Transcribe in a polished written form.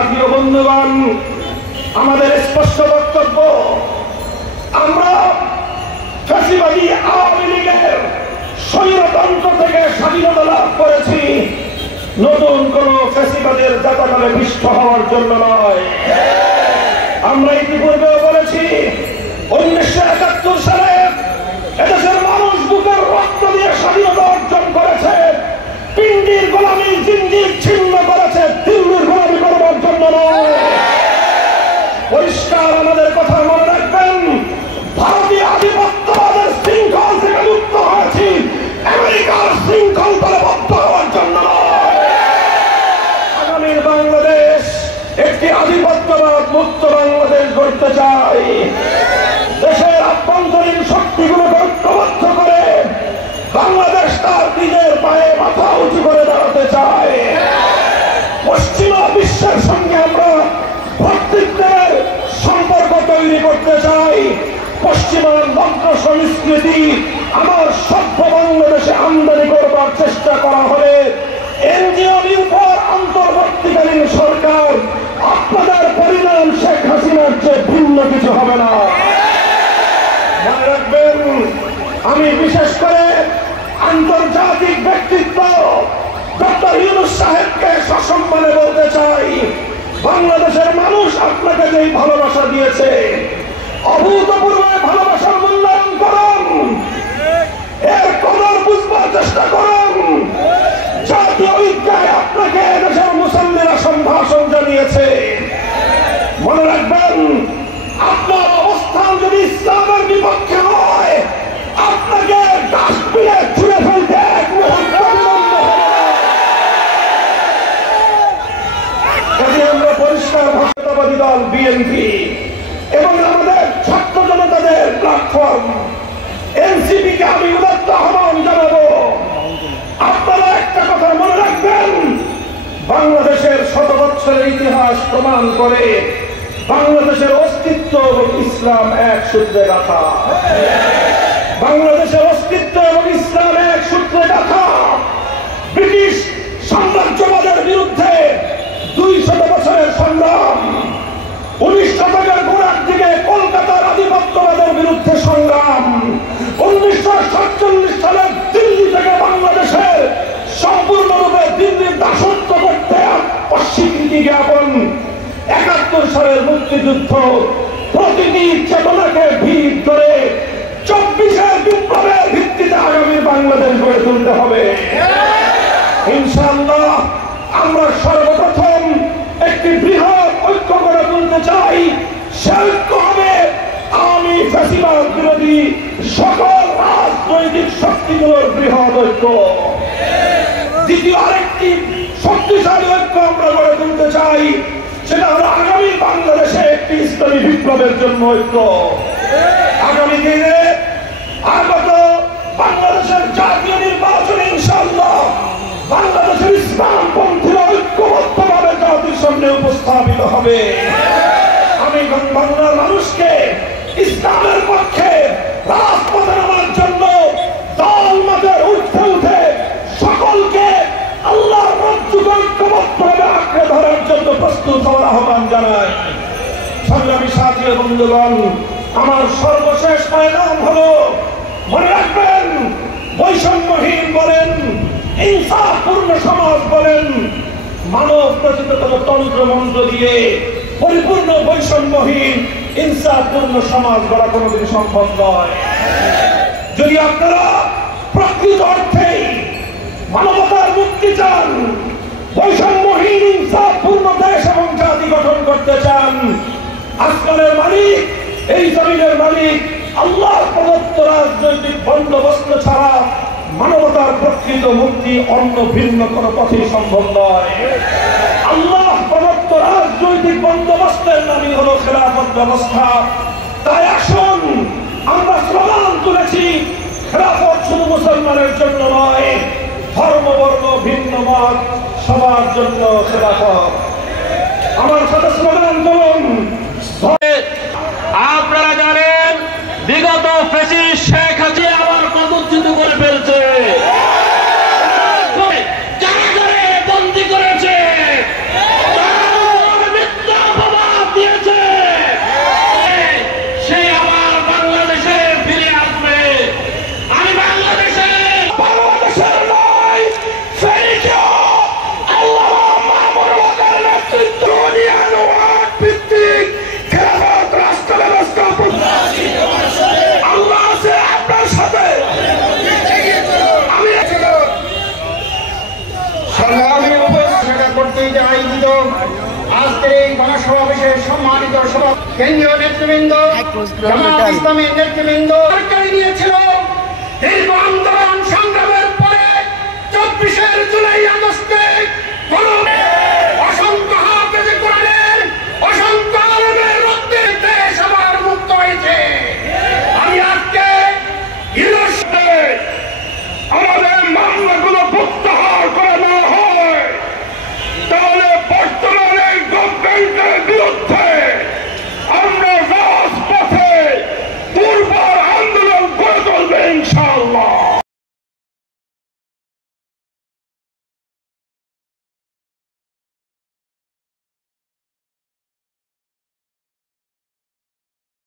সাথী ও বন্ধুগণ, আমাদের স্পষ্ট বক্তব্য, আমরা ফ্যাসিবাদী আওয়ামী লীগের স্বৈরতন্ত্র থেকে স্বাধীনতা লাভ করেছি, নতুন কোন ফ্যাসিবাদের জাতাকলে পিষ্ট হওয়ার জন্য নয়। আমরা ইতিপূর্বেও বলেছি 1971 সালে এদেশের মানুষ বুকের রক্ত দিয়ে স্বাধীনতা অর্জন করেছে, পিন্ডির গোলামি জিঞ্জির ছিন্ন করেছে, দিল্লির গোলামি করবার জন্য নয়। পরিষ্কার আমাদের কথা মনে রাখবেন, ভারতীয় আধিপত্যবাদের শৃঙ্খল থেকে মুক্ত হয়েছি, আমেরিকার শৃঙ্খল বলবদ্ধ হওয়ার জন্য নয়। আগামীর বাংলাদেশ একটি আধিপত্যবাদ মুক্ত বাংলাদেশ গড়তে চাই। দেশের আভ্যন্তরীণ শক্তিগুলোকে ঐক্যবদ্ধ করে বাংলাদেশ তার নিজের পায়ে মাথা উঁচু করে দাঁড়াতে চায়। পশ্চিমা বিশ্বের সঙ্গে আমরা ভ্রাতৃত্বের সম্পর্ক তৈরি করতে চাই। পশ্চিমা তন্ত্র সংস্কৃতি আমার সভ্য বাংলাদেশে আমদানি করবার চেষ্টা করা হবে। এনজিওর উপর অন্তর্বর্তীকালীন সরকার, আপনাদের পরিণাম শেখ হাসিনার চেয়ে ভিন্ন কিছু হবে না। মনে রাখবেন, আমি বিশেষ করে আন্তর্জাতিক ব্যক্তিত্ব ডক্টর ইউনূস সাহেবকে সসম্মানে বলতে চাই, বাংলাদেশের মানুষ আপনাকে যেই ভালোবাসা দিয়েছে, অভূতপূর্ব ভালোবাসার মূল্যায়ন করুন, এর কদর বুঝবার চেষ্টা করুন। জাতীয় ঐক্যে আপনাকে দেশের মুসল্লিরা সম্ভাষণ জানিয়েছে। মনে রাখবেন, আপনার অবস্থান যদি ইসলামের বিপক্ষে হয়, আপনাকে ডাস্টবিনে ছুঁড়ে ফেলতে এক মুহূর্ত বিলম্ব হবে। আমরা পরিষ্কার ভাষাবাদী দল বিএনপি এবং আমাদের ছাত্র জনতাদের প্ল্যাটফর্ম এনসিপি কে আমি উদাত্ত আহ্বান জানাবো, আপনারা একটা কথা মনে রাখবেন, বাংলাদেশের শত বছরের ইতিহাস প্রমাণ করে বাংলাদেশের অস্তিত্ব এবং ইসলাম এক সূত্রে গাঁথা। বাংলাদেশের অস্তিত্ব এবং ইসলাম এক সূত্রে গাঁথা। ব্রিটিশ সাম্রাজ্যবাদের বিরুদ্ধে 200 বছরের সংগ্রাম, 19 শতকের গোড়ার দিকে কলকাতার আধিপত্যবাদের বিরুদ্ধে সংগ্রাম, 1947 সালের দিল্লি থেকে বাংলাদেশের সম্পূর্ণরূপে দিল্লির দাসত্ব করতে অস্বীকৃতি জ্ঞাপন, 71 সালের মুক্তিযুদ্ধ, প্রতিটি চেতনাকে ভিড় করে 24 বিপ্লবের ভিত্তিতে আগামী বাংলাদেশ গড়ে তুলতে হবে। ইনশাআল্লাহ আমরা সর্বপ্রথম একটি বৃহৎ ঐক্য গড়ে তুলতে চাই। সে ঐক্য হবে আওয়ামী ফ্যাসিবাদ বিরোধী সকল রাজনৈতিক শক্তিগুলোর বৃহৎ ঐক্য। দ্বিতীয় আরেকটি শক্তিশালী ঐক্য আমরা গড়ে তুলতে চাই, সেটা হলো আগামী বাংলাদেশে একটি ইসলামী বিপ্লবের জন্য ঐক্য। আগামী দিনে আগত বাংলাদেশের জাতীয় নির্বাচনে ইনশাআল্লাহ বাংলাদেশের ইসলামপন্থীরা ঐক্যবদ্ধভাবে জাতির সামনে উপস্থাপিত হবে। আমি বাংলার মানুষকে ইসলামের পক্ষে রাজপথে নামার জন্য দল মাঝের উঠে উঠে সকলকে আল্লাহর রাজ্যকে ঐক্যবদ্ধভাবে আঁকড়ে ধরার জন্য প্রস্তুত হওয়ার আহ্বান জানায়। সংগ্রামী সাথী ও বন্ধুগণ, আমার সর্বশেষ পয়গাম হলো, মনে রাখবেন, বৈষম্যহীন বলেন, ইনসাফপূর্ণ সমাজ বলেন, মানব রচিত কোন তন্ত্র মন্ত্র দিয়ে পরিপূর্ণ বৈষম্যহীন ইনসাফপূর্ণ সমাজ গড়া কোনোদিন সম্ভব নয়। যদি আপনারা প্রকৃত অর্থেই মানবতার মুক্তি চান, বৈষম্যহীন ইনসাফপূর্ণ দেশ এবং জাতি গঠন করতে চান, আসমানের মালিক, এই জমিনের মালিক আল্লাহর প্রদত্ত রাজনৈতিক বন্দোবস্ত ছাড়া মানবতার প্রকৃত মুক্তি অন্য ভিন্ন কোন পথেই সম্ভব নয়। আল্লাহ প্রদত্ত রাজনৈতিক বন্দোবস্তের নামই হলো খেলাফত ব্যবস্থা। তাই আসুন, আমরা স্লোগান তুলেছি, খেলাফত শুধু মুসলমানের জন্য নয়, ধর্ম বর্ণ ভিন্ন মত সবার জন্য খেলাফত। আমার সাথে স্লোগান তুলুন। আপনারা জানেন, বিগত ফ্যাসিস্ট শেখ হাসিনা আবার পদচ্যুত করে ফেলছে, বন্দী করেছে, আজকের এই গণসমাবেশের সম্মানিত সভা কেন্দ্রীয় নেতৃবৃন্দ, জামাত ইসলামীর নেতৃবৃন্দ সরকারি নিয়েছিল দীর্ঘ আন্দোলন সংগ্রামের পরে 24